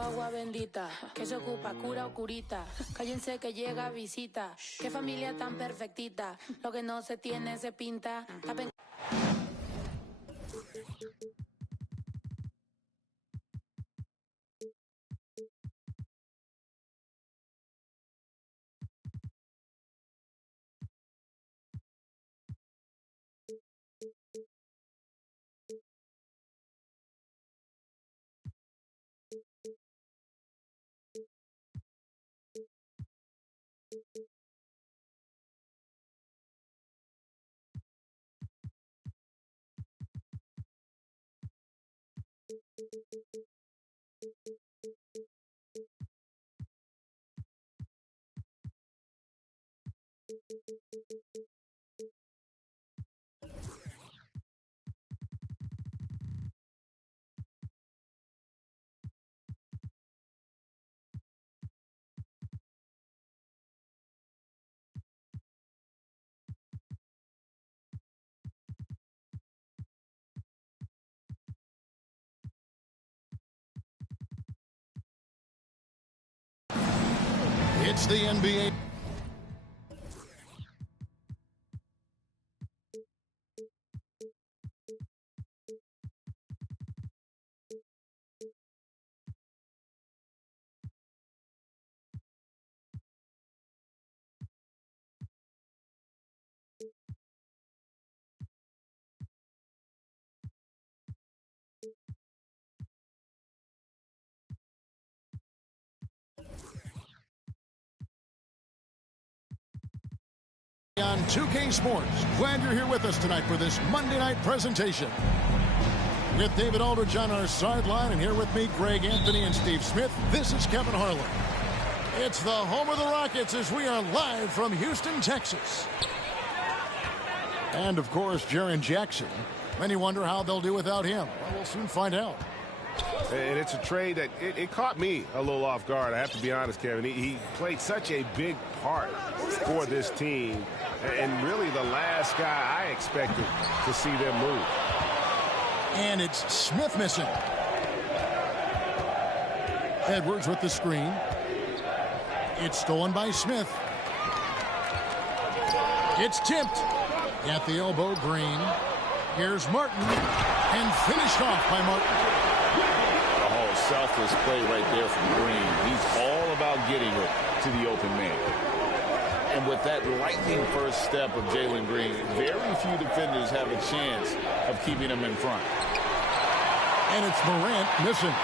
Agua bendita, que se ocupa, cura o curita. Cállense que llega visita. Qué familia tan perfectita. Lo que no se tiene se pinta. Tapen. It's the NBA. On 2K Sports. Glad you're here with us tonight for this Monday night presentation. With David Aldridge on our sideline, and here with me, Greg Anthony and Steve Smith, this is Kevin Harlan. It's the home of the Rockets as we are live from Houston, Texas. And, of course, Jaren Jackson. Many wonder how they'll do without him. Well, we'll soon find out. And it's a trade that it caught me a little off guard, I have to be honest, Kevin. He played such a big part for this team, and really the last guy I expected to see them move. And it's Smith missing. Edwards with the screen. It's stolen by Smith. It's tipped. At the elbow, Green. Here's Martin. And finished off by Martin. Selfless play right there from Green. He's all about getting it to the open man. And with that lightning first step of Jalen Green, very few defenders have a chance of keeping him in front. And it's Morant missing.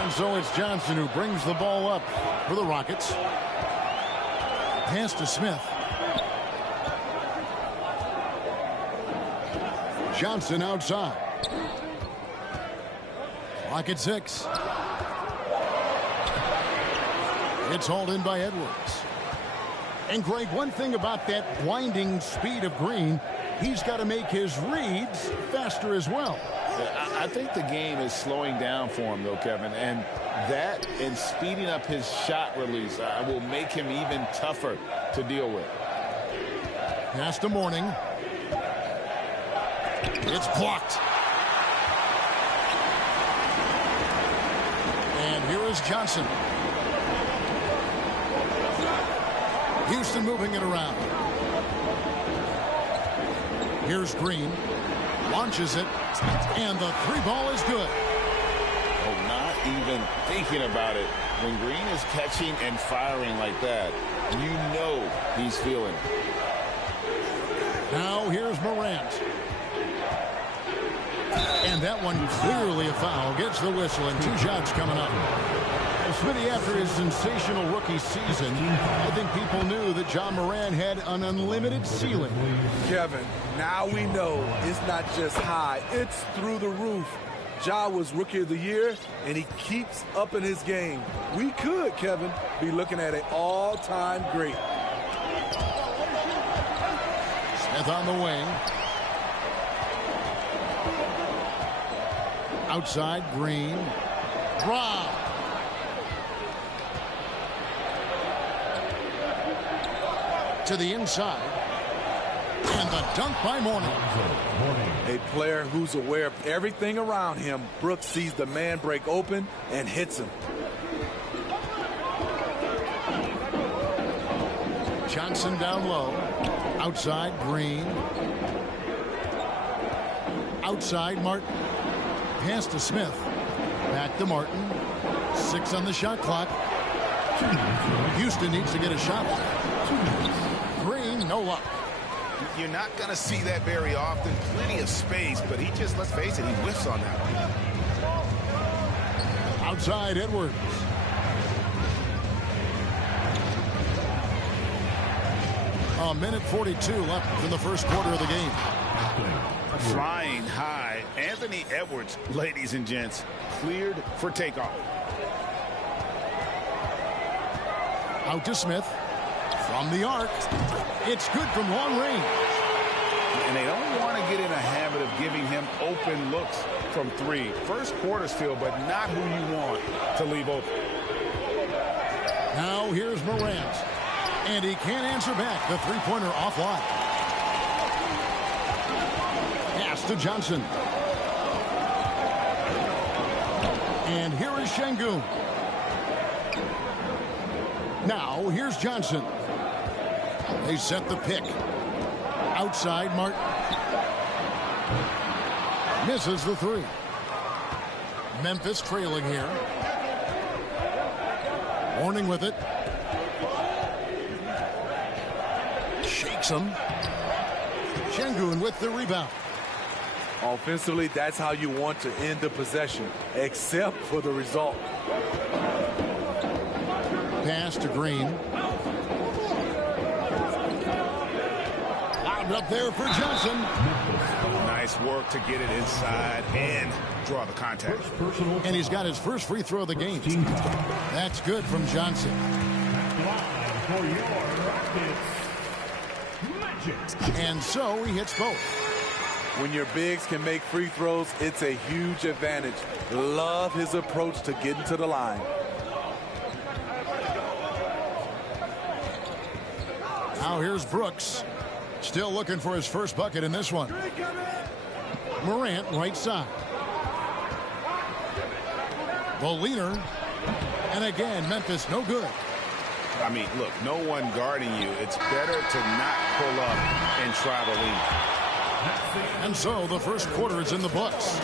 And so it's Johnson who brings the ball up for the Rockets. Pass to Smith. Johnson outside. Clock at 6. It's hauled in by Edwards. And Greg, one thing about that blinding speed of Green, he's got to make his reads faster as well. I think the game is slowing down for him, though, Kevin. And that and speeding up his shot release will make him even tougher to deal with. Pass to Mourning. It's blocked. Here is Johnson. Houston moving it around. Here's Green. Launches it. And the three ball is good. Oh, not even thinking about it. When Green is catching and firing like that, you know he's feeling it. Now here's Morant. And that one clearly a foul. Gets the whistle, and 2 shots coming up. Smithy, after his sensational rookie season, I think people knew that John Moran had an unlimited ceiling. Kevin, now we know it's not just high, it's through the roof. Ja was Rookie of the Year, and he keeps up in his game. We could, Kevin, be looking at an all-time great. Smith on the wing. Outside, Green. Draw. To the inside. And a dunk by Mourning. A player who's aware of everything around him. Brooks sees the man break open and hits him. Johnson down low. Outside, Green. Outside, Martin. Pass to Smith. Back to Martin. 6 on the shot clock. Houston needs to get a shot. Green, no luck. You're not going to see that very often. Plenty of space, but he just, let's face it, he whiffs on that one. Outside, Edwards. A minute 42 left in the first quarter of the game. Flying high, Anthony Edwards, ladies and gents, cleared for takeoff. Out to Smith. From the arc. It's good from long range. And they don't want to get in a habit of giving him open looks from 3. First quarter still, but not who you want to leave open. Now here's Morant. And he can't answer back. The three-pointer offline. Pass to Johnson. And here is Şengün. Now here's Johnson. They set the pick. Outside, Martin. Misses the 3. Memphis trailing here. Mourning with it. Shakes him. Şengün with the rebound. Offensively, that's how you want to end the possession, except for the result. Pass to Green. Out up there for Johnson. Nice work to get it inside and draw the contact. And he's got his first free throw of the game. That's good from Johnson. And so he hits both. When your bigs can make free throws, it's a huge advantage. Love his approach to getting to the line. Now here's Brooks. Still looking for his first bucket in this one. Morant right side. The leaner. And again, Memphis no good. I mean, look, no one guarding you. It's better to not pull up and try to leave. And so the first quarter is in the books.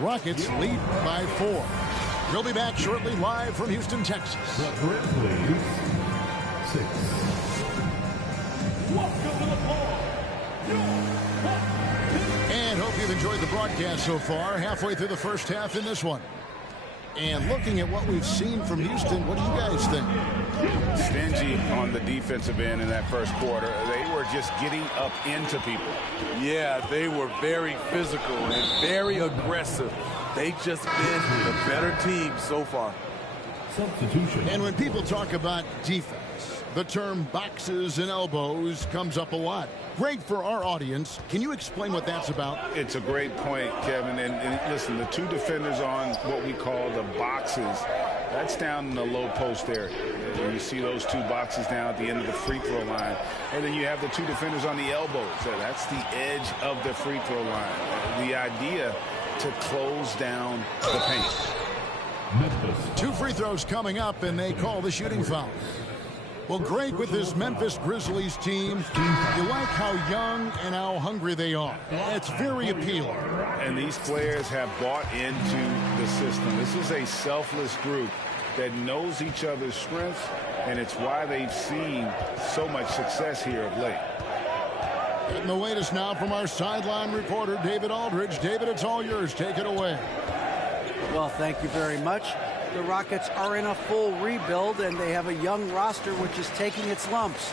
Rockets lead by 4. We'll be back shortly live from Houston, Texas. And hope you've enjoyed the broadcast so far. Halfway through the first half in this one. And looking at what we've seen from Houston, what do you guys think? Stingy on the defensive end in that first quarter. They were just getting up into people. Yeah, they were very physical and very aggressive. They've just been the better team so far. Substitution. And when people talk about defense, the term boxes and elbows comes up a lot. Great for our audience. Can you explain what that's about? It's a great point, Kevin. And listen, the 2 defenders on what we call the boxes, that's down in the low post area. You see those 2 boxes down at the end of the free throw line. And then you have the 2 defenders on the elbows. So that's the edge of the free throw line. The idea to close down the paint. 2 free throws coming up, and they call the shooting foul. Well, Greg, with this Memphis Grizzlies team, you like how young and how hungry they are. It's very appealing. And these players have bought into the system. This is a selfless group that knows each other's strengths, and it's why they've seen so much success here of late. Getting the latest now from our sideline reporter, David Aldridge. David, it's all yours. Take it away. Well, thank you very much. The Rockets are in a full rebuild, and they have a young roster which is taking its lumps.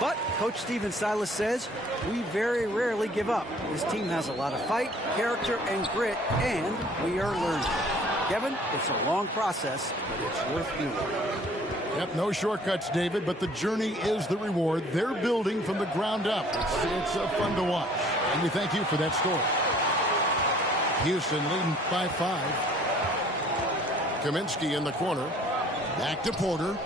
But Coach Stephen Silas says we very rarely give up. This team has a lot of fight, character, and grit, and we are learning. Kevin, it's a long process, but it's worth doing. Yep, no shortcuts, David, but the journey is the reward. They're building from the ground up. It's fun to watch, and we thank you for that story. Houston leading by 5. Kaminsky in the corner. Back to Porter.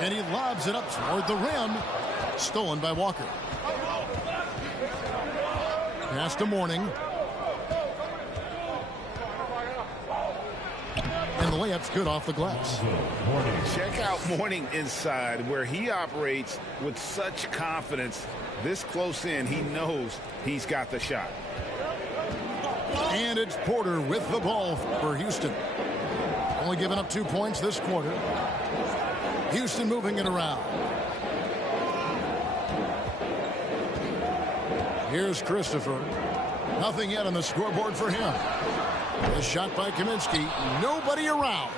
And he lobs it up toward the rim. Stolen by Walker. Pass to Mourning. And the layup's good off the glass. Check out Mourning inside, where he operates with such confidence. This close in, he knows he's got the shot. And it's Porter with the ball for Houston. Only giving up 2 points this quarter. Houston moving it around. Here's Christopher. Nothing yet on the scoreboard for him. The shot by Kaminsky. Nobody around.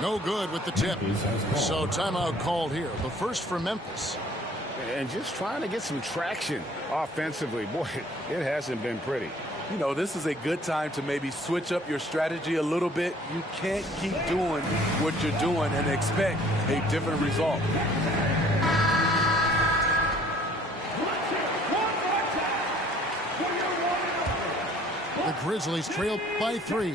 No good with the tip. So timeout called here. The first for Memphis. And just trying to get some traction offensively. Boy, it hasn't been pretty. You know, this is a good time to maybe switch up your strategy a little bit. You can't keep doing what you're doing and expect a different result. The Grizzlies trail by 3.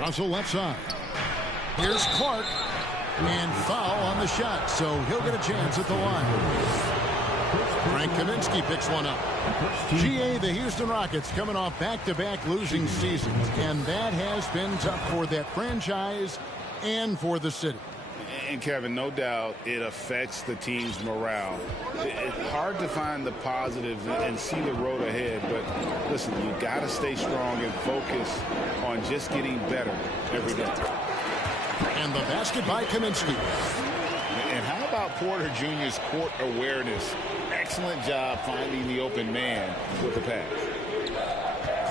Russell left side. Here's Clark. And foul on the shot, so he'll get a chance at the line. Frank Kaminsky picks one up. GA, the Houston Rockets coming off back-to-back losing seasons, and that has been tough for that franchise and for the city. And Kevin, no doubt it affects the team's morale. It's hard to find the positives and see the road ahead, but listen, you got to stay strong and focus on just getting better every day. And the basket by Kaminsky. And how about Porter Jr.'s court awareness? Excellent job finding the open man with the pass.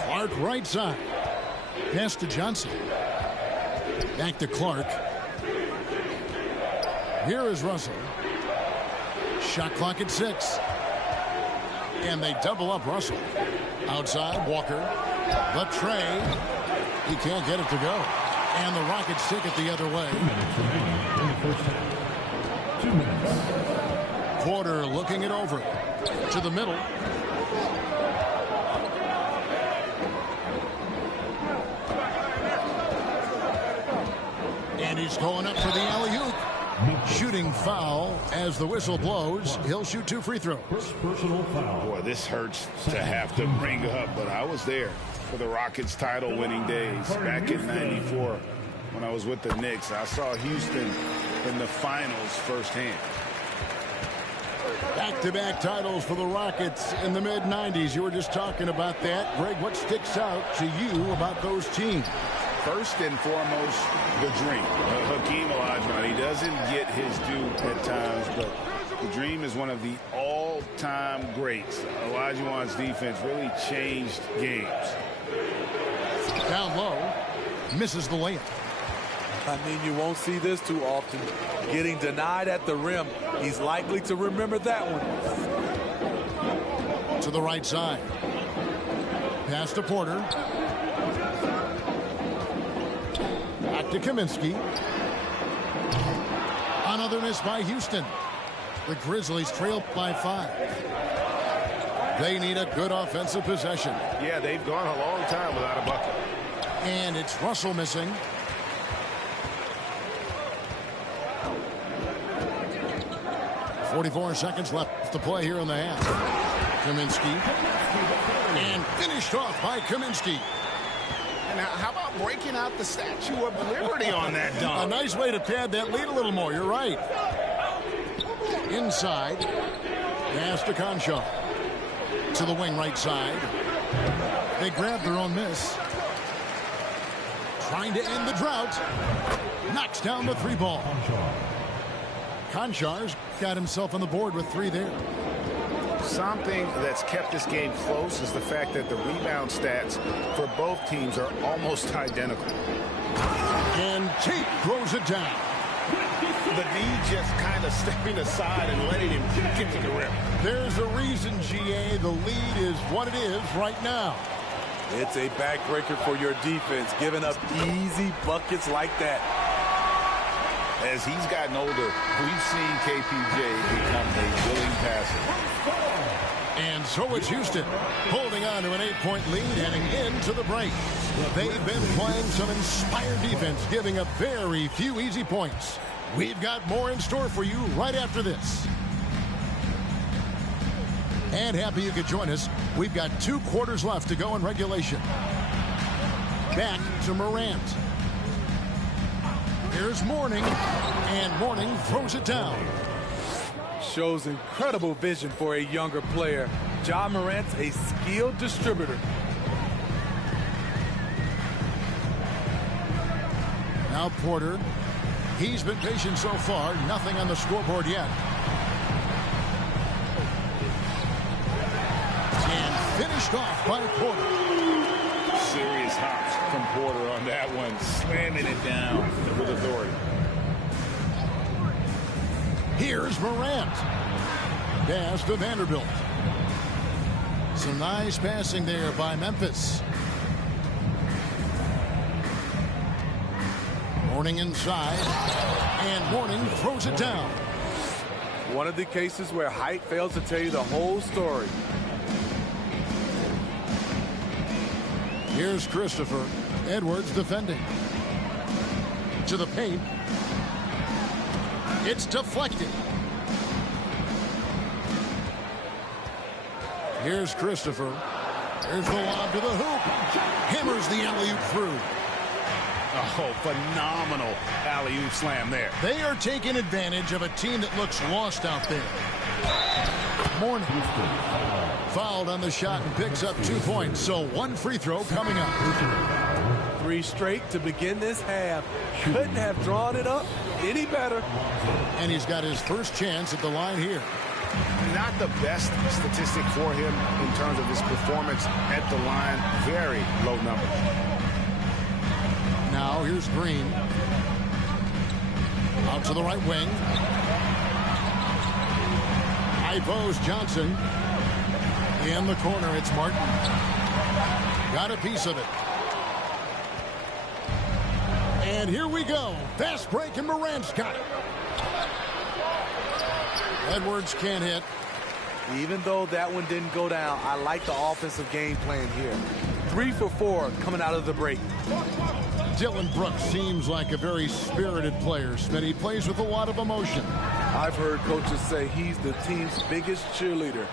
Clark right side. Pass to Johnson. Back to Clark. Here is Russell. Shot clock at 6. And they double up Russell. Outside, Walker. The tray. He can't get it to go. And the Rockets take it the other way. 2 minutes. Porter looking it over to the middle. And he's going up for the alley-oop. Shooting foul as the whistle blows. He'll shoot 2 free throws. First personal foul. Boy, this hurts to have to bring up, but I was there for the Rockets title-winning days back in '94 when I was with the Knicks. I saw Houston in the finals firsthand. Back-to-back titles for the Rockets in the mid-'90s. You were just talking about that. Greg, what sticks out to you about those teams? First and foremost, the dream. Hakeem Olajuwon, he doesn't get his due at times, but the dream is one of the all-time greats. Olajuwon's defense really changed games. Down low, misses the layup. I mean, you won't see this too often. Getting denied at the rim. He's likely to remember that one. To the right side. Pass to Porter. Back to Kaminsky. Another miss by Houston. The Grizzlies trail by 5. They need a good offensive possession. Yeah, they've gone a long time without a bucket. And it's Russell missing. .44 seconds left to play here in the half. Kaminsky. And finished off by Kaminsky. And how about breaking out the Statue of Liberty on that dunk? A nice way to pad that lead a little more. You're right. Inside. Pass to Conchar. To the wing right side. They grab their own miss. Trying to end the drought. Knocks down the 3 ball. Conchar's got himself on the board with 3 there. Something that's kept this game close is the fact that the rebound stats for both teams are almost identical. And Tate throws it down. The D just kind of stepping aside and letting him get to the rim. There's a reason, GA. The lead is what it is right now. It's a backbreaker for your defense, giving up easy buckets like that. As he's gotten older, we've seen KPJ become a willing passer. And so it's Houston holding on to an 8-point lead heading into the break. They've been playing some inspired defense, giving up very few easy points. We've got more in store for you right after this. And happy you could join us. We've got 2 quarters left to go in regulation. Back to Morant. Here's Mourning, and Mourning throws it down. Shows incredible vision for a younger player. Ja Morant's a skilled distributor. Now Porter. He's been patient so far. Nothing on the scoreboard yet. And finished off by Porter. Serious hops from Porter on that one, slamming it down with authority. Here's Morant. Pass to Vanderbilt. Some nice passing there by Memphis. Mourning inside, and Mourning throws it down. One of the cases where height fails to tell you the whole story. Here's Christopher. Edwards defending. To the paint. It's deflected. Here's Christopher. There's the lob to the hoop. Hammers the alley-oop through. Oh, phenomenal alley-oop slam there. They are taking advantage of a team that looks lost out there. Mourning. Fouled on the shot and picks up 2 points. So 1 free throw coming up. 3 straight to begin this half. Couldn't have drawn it up any better. And he's got his first chance at the line here. Not the best statistic for him in terms of his performance at the line. Very low number. Now here's Green. Out to the right wing. Ivos Johnson. In the corner, it's Martin. Got a piece of it. And here we go. Fast break, and Morant's got it. Edwards can't hit. Even though that one didn't go down, I like the offensive game plan here. 3 for 4 coming out of the break. Dillon Brooks seems like a very spirited player, Smith. He plays with a lot of emotion. I've heard coaches say he's the team's biggest cheerleader,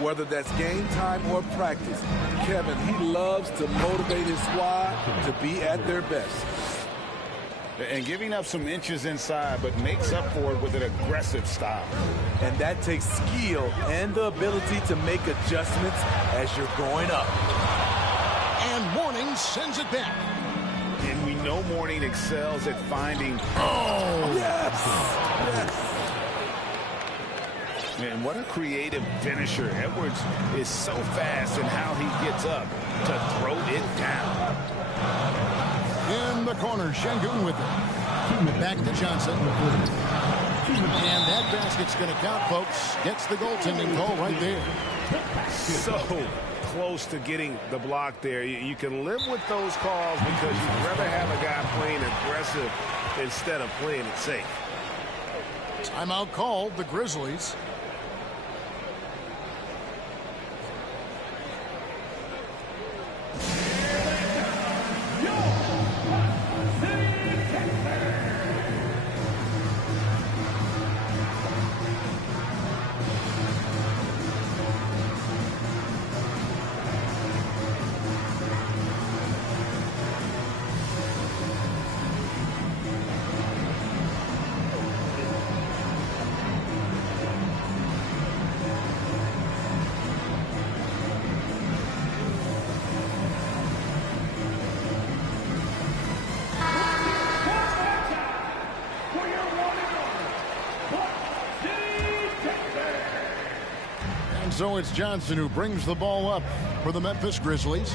whether that's game time or practice. Kevin, he loves to motivate his squad to be at their best. And giving up some inches inside, but makes up for it with an aggressive style. And that takes skill and the ability to make adjustments as you're going up. And Mourning sends it back. And we know Mourning excels at finding... Oh! Yes! Yes! Man, what a creative finisher. Edwards is so fast in how he gets up to throw it down. In the corner, Şengün with it. Back to Johnson. And that basket's going to count, folks. Gets the goaltending call right there. So close to getting the block there. You can live with those calls because you'd rather have a guy playing aggressive instead of playing it safe. Timeout called, the Grizzlies. So it's Johnson who brings the ball up for the Memphis Grizzlies.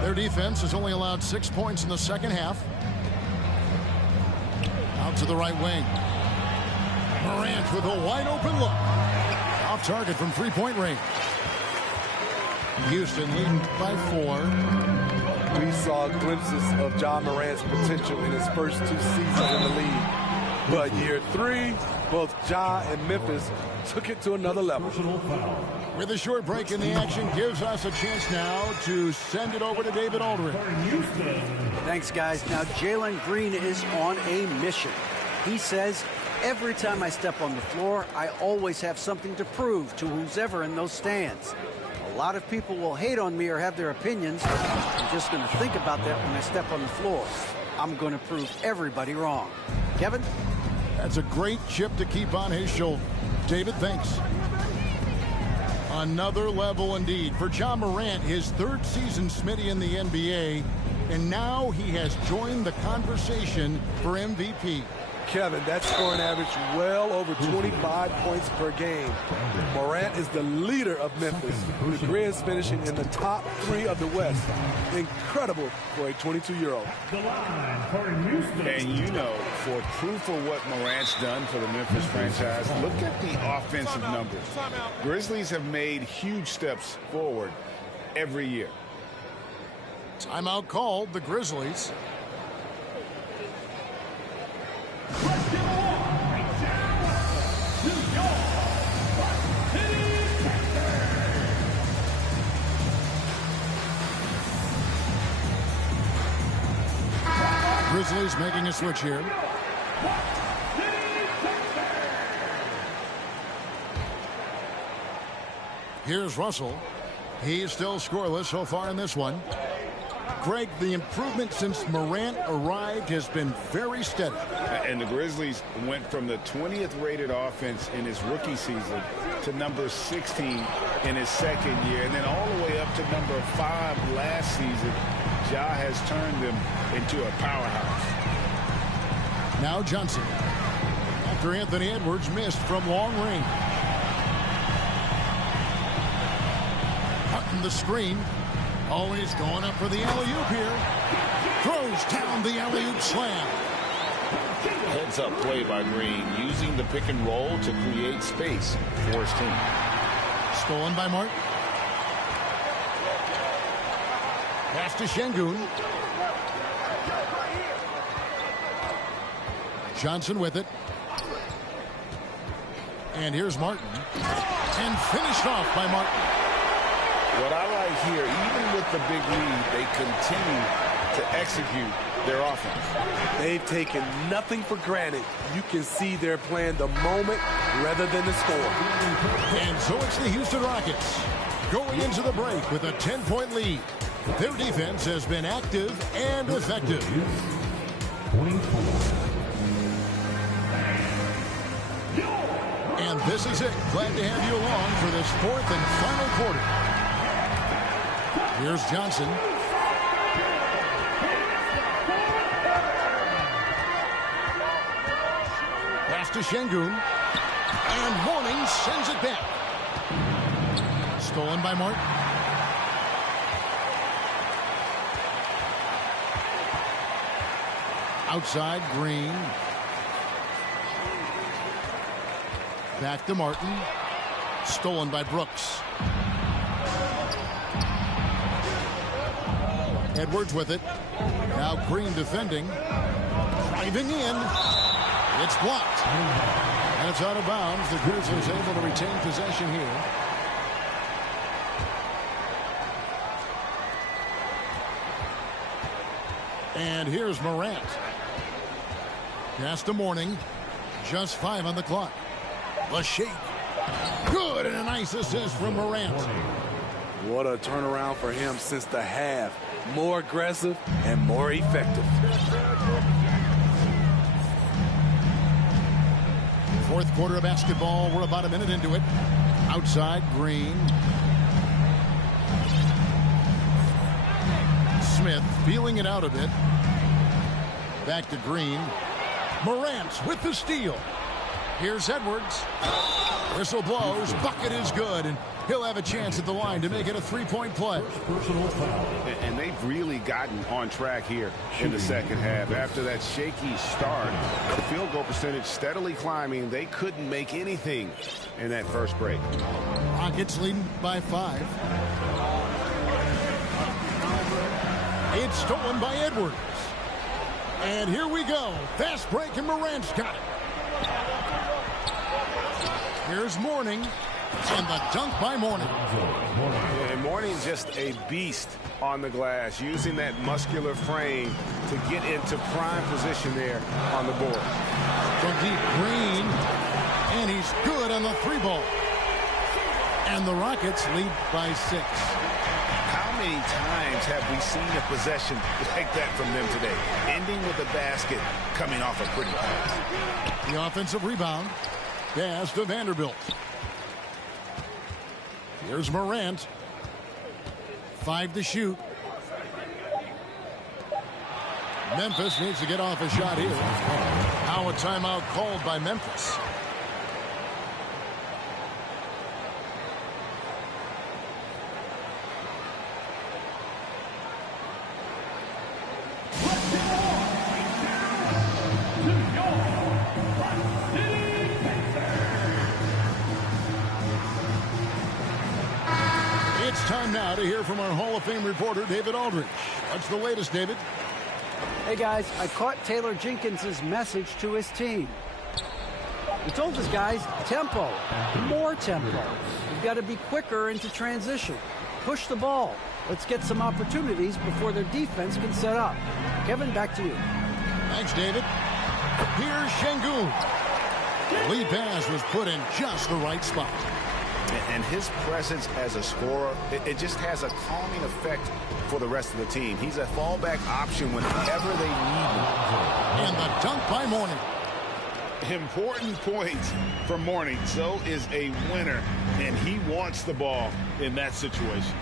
Their defense has only allowed 6 points in the second half. Out to the right wing. Morant with a wide open look. Off target from three-point range. Houston leading by 4. We saw glimpses of Ja Morant's potential in his first 2 seasons in the league. But year 3, both Ja and Memphis took it to another level. Personal foul. With a short break in the action gives us a chance now to send it over to David Aldridge. Thanks, guys. Now, Jalen Green is on a mission. He says, every time I step on the floor, I always have something to prove to who's ever in those stands. A lot of people will hate on me or have their opinions. I'm just going to think about that when I step on the floor. I'm going to prove everybody wrong. Kevin? That's a great chip to keep on his shoulder. David, thanks. Another level indeed for Ja Morant, his third season, Smitty, in the NBA, and now he has joined the conversation for MVP. Kevin, that scoring average well over 25 points per game. Morant is the leader of Memphis. The Grizz finishing in the top 3 of the West. Incredible for a 22-year-old. And you know, for proof of what Morant's done for the Memphis franchise, look at the offensive numbers. Grizzlies have made huge steps forward every year. Timeout called, the Grizzlies. Grizzlies making a switch here. Here's Russell. He's still scoreless so far in this one. Greg, the improvement since Morant arrived has been very steady. And the Grizzlies went from the 20th rated offense in his rookie season to number 16 in his second year, and then all the way up to number 5 last season. Ja has turned them into a powerhouse. Now Johnson. After Anthony Edwards missed from long range. Cutting the screen. Always going up for the alley-oop here. Throws down the alley-oop slam. Heads-up play by Green, using the pick and roll to create space for his team. Stolen by Martin. Pass to Şengün. Johnson with it. And here's Martin. And finished off by Martin. What I like here, even with the big lead, they continue to execute their offense. They've taken nothing for granted. You can see they're playing the moment rather than the score. And so it's the Houston Rockets going into the break with a 10-point lead. Their defense has been active and effective. And this is it. Glad to have you along for this 4th and final quarter. Here's Johnson. Pass to Şengün. And Mourning sends it back. Stolen by Martin. Outside, Green. Back to Martin. Stolen by Brooks. Edwards with it. Now Green defending. Driving in. It's blocked. And it's out of bounds. The Grizzlies able to retain possession here. And here's Morant. Pass to Mourning. Just 5 on the clock. A shake. Good, and a nice assist from Morant. What a turnaround for him since the half. More aggressive and more effective. 4th quarter of basketball. We're about a minute into it. Outside, Green. Smith feeling it out a bit. Back to Green. Morant with the steal. Here's Edwards. Whistle blows. Bucket is good. And he'll have a chance at the line to make it a 3-point play. And they've really gotten on track here in the second half. After that shaky start, the field goal percentage steadily climbing. They couldn't make anything in that first break. Rockets leading by 5. It's stolen by Edwards. And here we go. Fast break, and Morant's got it. Here's Mourning. And the dunk by Mourning. And Mourning's just a beast on the glass, using that muscular frame to get into prime position there on the board. From deep, Green. And he's good on the 3-ball. And the Rockets lead by 6. How many times have we seen a possession like that from them today? Ending with a basket, coming off a pretty pass. The offensive rebound. Pass to Vanderbilt. Here's Morant. 5 to shoot. Memphis needs to get off a shot here. Now a timeout called by Memphis. It's time now to hear from our Hall of Fame reporter, David Aldridge. What's the latest, David? Hey, guys, I caught Taylor Jenkins' message to his team. He told his guys, tempo, more tempo. We've got to be quicker into transition. Push the ball. Let's get some opportunities before their defense can set up. Kevin, back to you. Thanks, David. Here's Şengün. The lead pass was put in just the right spot. And his presence as a scorer, it just has a calming effect for the rest of the team. He's a fallback option whenever they need him. And the dunk by Mourning. Important points for Mourning. So is a winner, and he wants the ball in that situation.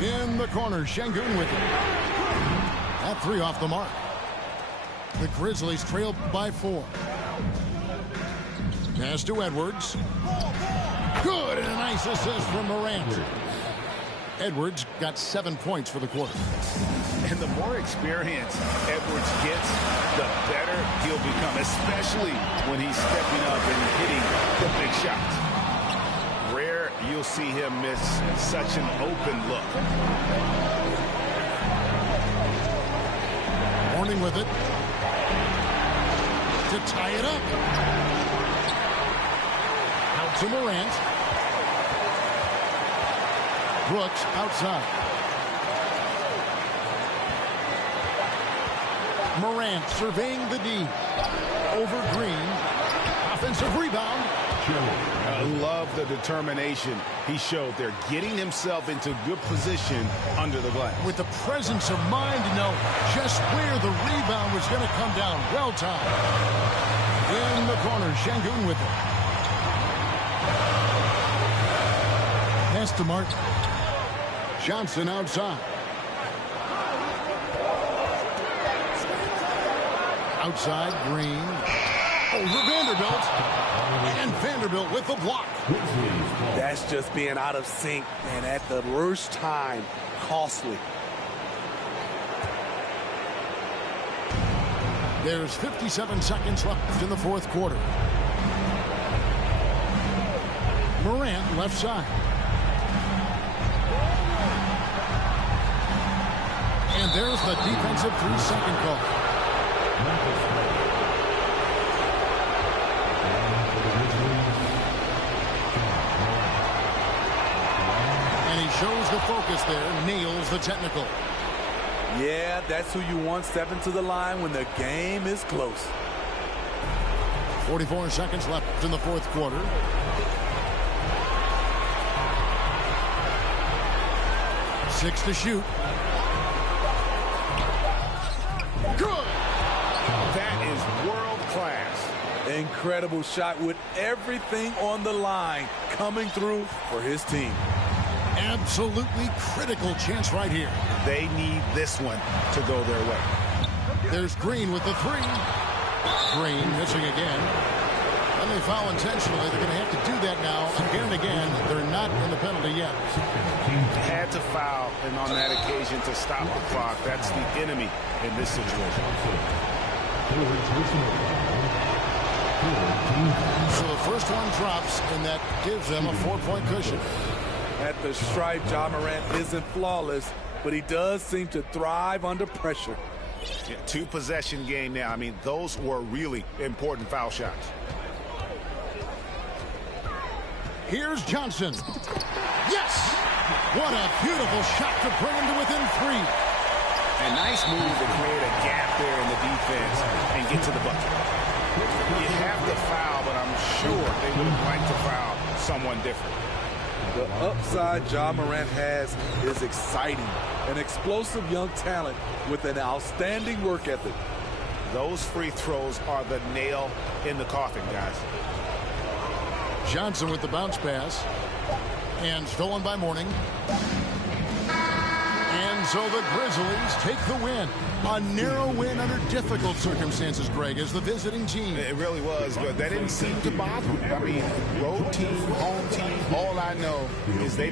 In the corner, Şengün with it. That 3 off the mark. The Grizzlies trail by 4. Pass to Edwards. Good, and a nice assist from Morant. Edwards got 7 points for the quarter. And the more experience Edwards gets, the better he'll become, especially when he's stepping up and hitting the big shots. Rare you'll see him miss such an open look. Mourning with it. To tie it up. Out to Morant. Brooks outside. Morant surveying the D. Over Green. Offensive rebound. I love the determination he showed there, getting himself into good position under the glass. With the presence of mind to know just where the rebound was going to come down. Well timed. In the corner, Şengün with it. Pass to Martin. Johnson outside. Outside, Green. Over Vanderbilt. And Vanderbilt with the block. That's just being out of sync, and at the worst time, costly. There's 57 seconds left in the 4th quarter. Morant left side. And there's the defensive 3-second call. And he shows the focus there, nails the technical. Yeah, that's who you want stepping to the line when the game is close. 44 seconds left in the 4th quarter. Six to shoot. Good. That is world class. Incredible shot with everything on the line coming through for his team. Absolutely critical chance right here. They need this one to go their way. There's Green with the 3. Green missing again. When they foul intentionally, they're going to have to do that now again and again. They're not in the penalty yet. Had to foul, and on that occasion to stop the clock. That's the enemy in this situation. So the first one drops, and that gives them a 4-point cushion. At the stripe, Ja Morant isn't flawless, but he does seem to thrive under pressure. Yeah, 2-possession game now. I mean, those were really important foul shots. Here's Johnson. Yes! What a beautiful shot to bring him to within 3. A nice move to create a gap there in the defense and get to the bucket. You have the foul, but I'm sure they would have liked to foul someone different. The upside Ja Morant has is exciting. An explosive young talent with an outstanding work ethic. Those free throws are the nail in the coffin, guys. Johnson with the bounce pass. And stolen by Mourning. And so the Grizzlies take the win. A narrow win under difficult circumstances, Greg, as the visiting team. It really was, but that didn't seem to bother me. I mean, road team, home team, all I know is they...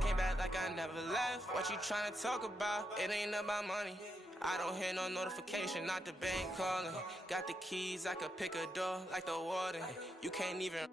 Came back like I never left. What you trying to talk about? It ain't about money. I don't hear no notification, not the bank calling. Got the keys, I could pick a door like the warden. You can't even...